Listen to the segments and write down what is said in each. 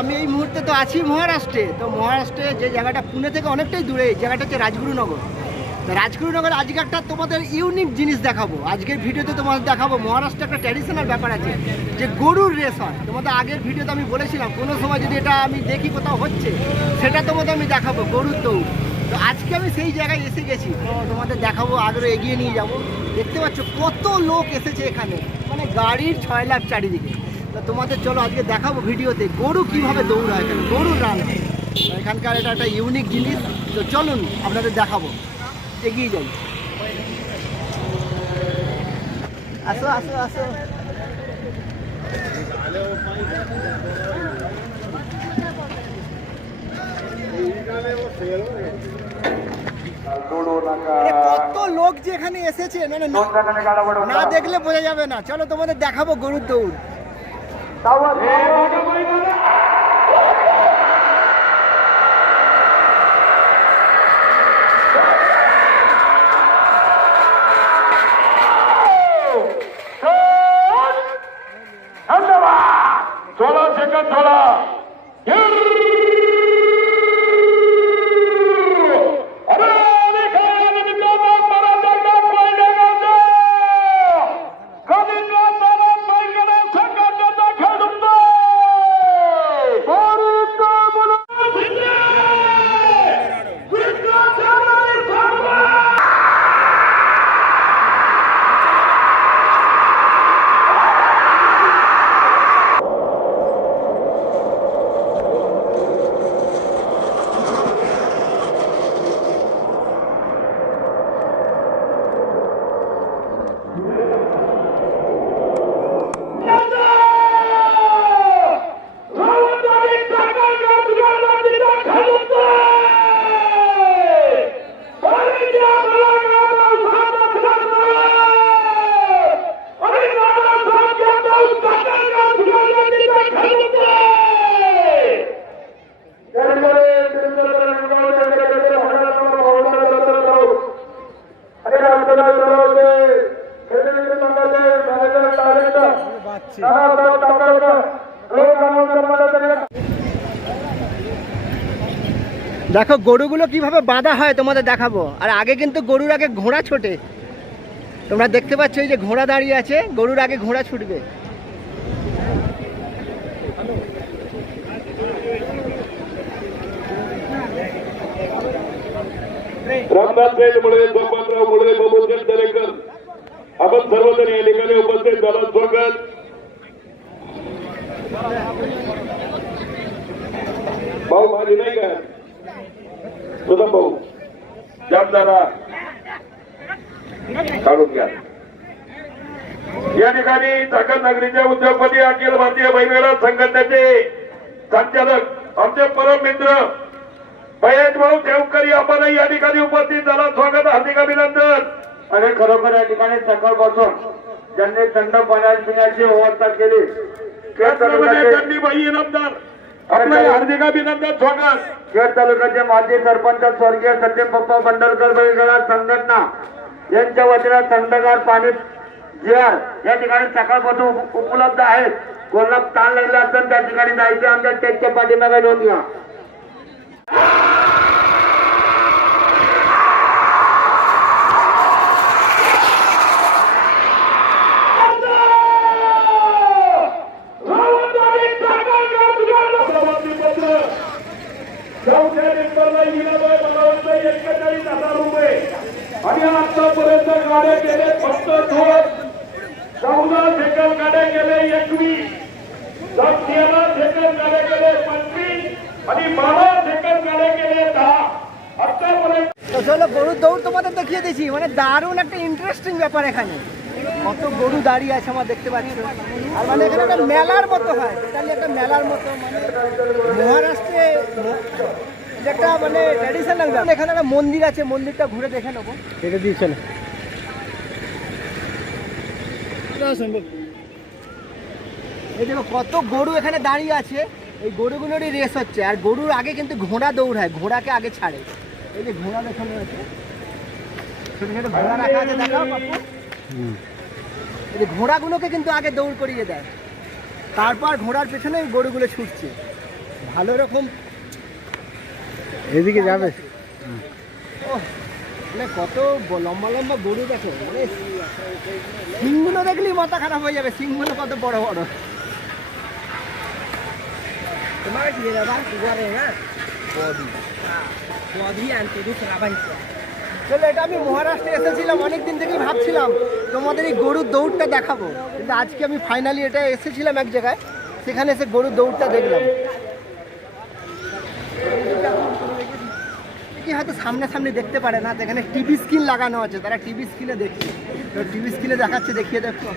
আমি এই মুহূর্তে তো আছি মহারাষ্ট্রে। তো মহারাষ্ট্রে যে জায়গাটা পুনে থেকে অনেকটাই দূরে, এই জায়গাটা হচ্ছে রাজগুরুনগর। তো রাজগুরুনগর আজকে একটা তোমাদের ইউনিক জিনিস দেখাবো। আজকের ভিডিওতে তোমাদের দেখাবো, মহারাষ্ট্রে একটা ট্র্যাডিশনাল ব্যাপার আছে যে গরুর রেস হয়। তোমাদের আগের ভিডিওতে আমি বলেছিলাম, কোনো সময় যদি এটা আমি দেখি কোথাও হচ্ছে, সেটা তোমাদের আমি দেখাবো, গরুর দৌড়। তো আজকে আমি সেই জায়গায় এসে গেছি, তোমাদের দেখাবো আগ্রহ এগিয়ে নিয়ে যাব। দেখতে পাচ্ছ কত লোক এসেছে এখানে। মানে গাড়ির ছয় লাখ চারিদিকে। তোমাদের চলো আজকে দেখাবো ভিডিওতে গরু কীভাবে দৌড়ায় এখানে। গরুর রান এখানকার এটা একটা ইউনিক জিনিস। তো চলুন, আপনাদের দেখাবো। এগিয়ে যাই। আসো আসো আসো। লোক এসেছে মানে না দেখলে বোঝা যাবে না। চলো তোমাদের দেখাবো গরুর দৌড়। 打完。দেখো গরুগুলো কিভাবে বাঁধা হয় তোমাদের দেখাবো আর আগে কিন্তু গরুর আগে ঘোড়া ছোটে তোমরা দেখতে পাচ্ছ এই যে ঘোড়া দাঁড়িয়ে আছে গরুর আগে ঘোড়া ছুটবে रामदास मुळे गोपालराव मुळे बाबूसाहेब दरेकर आपण सर्वजण या ठिकाणी उपस्थित झाला स्वागत जरा काढून घ्या. या ठिकाणी चाकण नगरीचे उद्योगपती अखिल भारतीय बैलगाडा संघटनेचे संचालक आमचे परम मित्र महेश भाऊ देवकरी आपण या ठिकाणी उपस्थित झाला. स्वागत हार्दिक अभिनंदन. आणि खरोखर या ठिकाणी सकाळपासून ज्यांनी थंड पाण्यात पिण्याची व्यवस्था केली त्यांनी बाई इनामदार हार्दिक अभिनंदन स्वागत. खेड तालुक्याचे माजी सरपंच स्वर्गीय सत्यम पप्पा बंडलकर बैलगाडा संघटना. यांच्या वतीनं थंडगार पाणी जिहार या ठिकाणी सकाळपासून उप- उपलब्ध आहेत. कोणाला ताण लागला असेल त्या ठिकाणी जायचे आमच्या टेकच्या पाठीमागे नोंद घ्या आतापर्यंत गाड्या गेले फक्त दोन चौदा सेकंद गाड्या गेले एकवीस तर तेरा सेकंद गाड्या गेले पंचवीस आणि बारा सेकंद गाड्या गेले दहा आतापर्यंत তো চলো গরুর দৌড় তোমাদের দেখিয়ে দিয়েছি মানে দারুণ একটা ইন্টারেস্টিং ব্যাপার এখানে কত গরু দাঁড়িয়ে আছে আমার দেখতে পাচ্ছ আর মানে এখানে একটা মেলার মতো হয় টোটালি একটা মেলার মতো মানে মহারাষ্ট্রে এটা একটা মানে ট্র্যাডিশনাল ব্যাপার এখানে একটা মন্দির আছে মন্দিরটা ঘুরে দেখে নেবো এটা দিয়েছেন এই দেখো কত গরু এখানে দাঁড়িয়ে আছে। এই গরুগুলোরই রেস হচ্ছে। আর গরুর আগে কিন্তু ঘোড়া দৌড়ায় ঘোড়াকে আগে ছাড়ে। এই যে ঘোড়া দেখানো আছে। ছোট ছোট ঘোড়া রাখা আছে দেখাও বাপু এই যে ঘোড়াগুলোকে কিন্তু আগে দৌড় করিয়ে দেয়। তারপর ঘোড়ার পেছনে এই গরুগুলো ছুটছে। ভালো রকম এদিকে যাবে। ও মানে কত লম্বা লম্বা গরু দেখো মানে সিংগুলো দেখলেই মাথা খারাপ হয়ে যাবে সিংগুলো কত বড় বড়। তোমার কি দাদা সুগারে না হ্যাঁ? বডি আনতে দুসরা বানছে চলো এটা আমি মহারাষ্ট্রে এসেছিলাম অনেক দিন থেকেই ভাবছিলাম তোমাদের এই গরুর দৌড়টা দেখাবো। কিন্তু আজকে আমি ফাইনালি এটা এসেছিলাম এক জায়গায় সেখানে এসে গরুর দৌড়টা দেখলাম। কি হয়তো সামনে সামনে দেখতে পারে না তো এখানে টিভি স্ক্রিন লাগানো আছে, তারা টিভি স্ক্রিনে দেখছে। তো টিভি স্ক্রিনে দেখাচ্ছে, দেখিয়ে দেখো।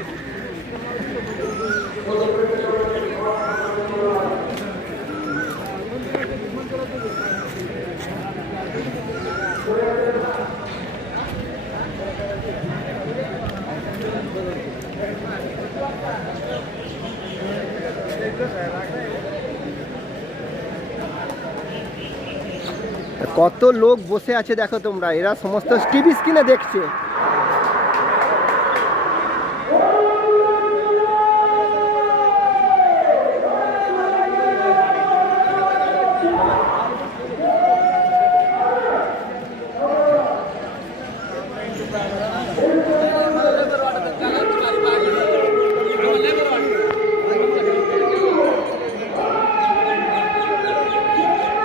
কত লোক বসে আছে দেখো তোমরা এরা সমস্ত টিভি স্ক্রিনে দেখছে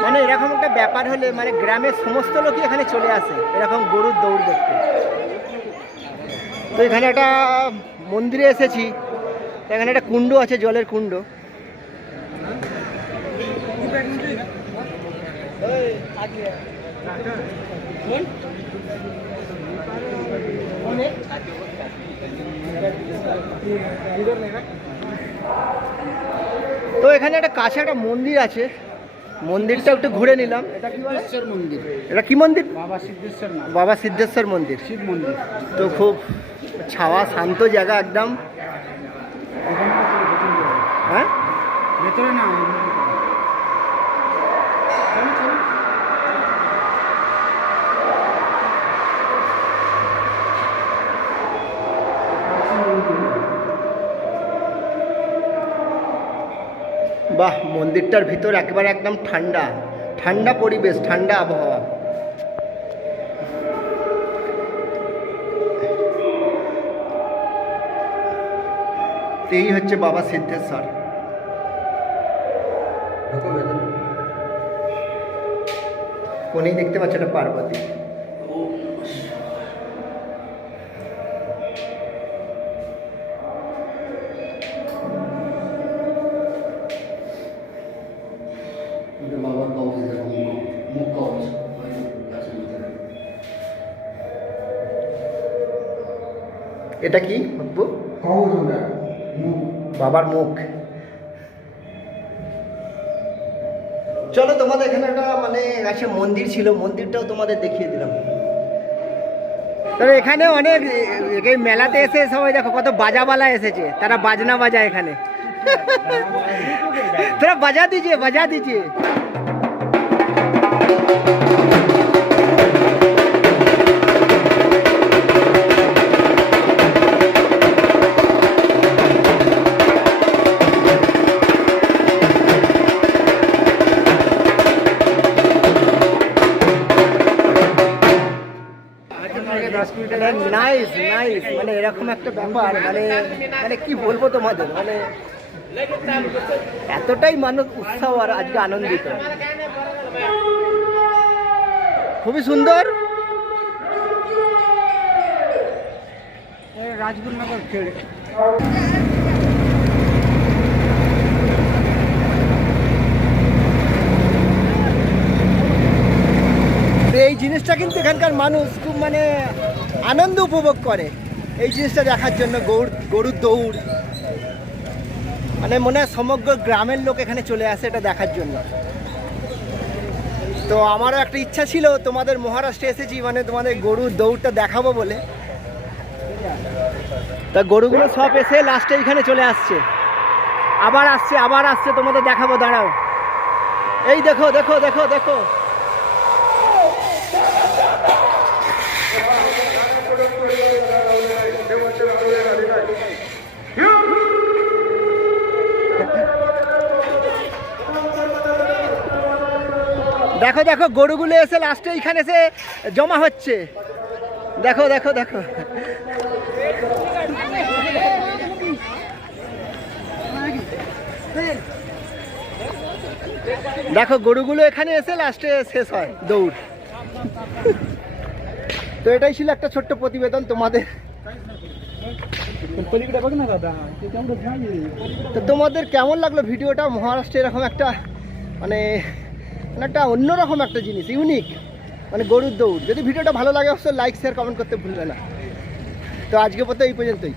মানে এরকম একটা ব্যাপার হলে মানে গ্রামের সমস্ত লোকই এখানে চলে আসে, এরকম গরুর দৌড় দেখতে। তো এখানে একটা মন্দিরে এসেছি, এখানে একটা কুণ্ড আছে, জলের কুণ্ড। তো এখানে একটা কাছে একটা মন্দির আছে মন্দিরটা একটু ঘুরে নিলাম। এটা কি মন্দির। এটা কি মন্দির? বাবা সিদ্ধেশ্বর বাবা সিদ্ধেশ্বর মন্দির। শিব মন্দির। তো খুব ছাওয়া শান্ত জায়গা একদম। হ্যাঁ? ভেতরে না বাহ, মন্দিরটার ভিতর একেবারে একদম ঠান্ডা ঠান্ডা পরিবেশ, ঠান্ডা আবহাওয়া। এই হচ্ছে বাবা সিদ্ধেশ্বর। কোনেই দেখতে পাচ্ছ এটা পার্বতী। এটা কি অপু? বাবার মুখ। চলো তোমাদের এখানে একটা মানে আছে মন্দির ছিল মন্দিরটাও তোমাদের দেখিয়ে দিলাম। তবে এখানে অনেক এই মেলাতে এসে সবাই দেখো কত বাজাবালা এসেছে। তারা বাজনা বাজায় এখানে। তোরা বাজা দিজিয়ে বাজা দিজিয়ে নাইস নাইস মানে এরকম একটা ব্যাপার মানে মানে কি বলব তোমাদের মানে এতটাই মানুষ উৎসাহ আর আজকে আনন্দিত। খুবই সুন্দর। এই রাজগুরনগর খেড়ে এই জিনিসটা কিন্তু এখানকার মানুষ খুব মানে আনন্দ উপভোগ করে। এই জিনিসটা দেখার জন্য গরুর গরুর দৌড়। মানে মনে হয় সমগ্র গ্রামের লোক এখানে চলে আসে এটা দেখার জন্য। তো আমারও একটা ইচ্ছা ছিল, তোমাদের মহারাষ্ট্রে এসেছি মানে তোমাদের গরুর দৌড়টা দেখাবো বলে। তা গরুগুলো সব এসে লাস্টে এখানে চলে আসছে। আবার আসছে আবার আসছে, তোমাদের দেখাবো, দাঁড়াও। এই দেখো দেখো দেখো দেখো। দেখো দেখো, গরুগুলো এসে লাস্টে এখানে এসে জমা হচ্ছে। দেখো দেখো দেখো। দেখো, গরুগুলো এখানে এসে লাস্টে শেষ হয়, দৌড়। তো এটাই ছিল একটা ছোট্ট প্রতিবেদন তোমাদের। তো তোমাদের কেমন লাগল ভিডিওটা? মহারাষ্ট্রে এরকম একটা মানে একটা অন্যরকম একটা জিনিস ইউনিক মানে গরুর দৌড়। যদি ভিডিওটা ভালো লাগে, অবশ্যই লাইক শেয়ার কমেন্ট করতে ভুলবে না। তো আজকে পথে এই পর্যন্তই।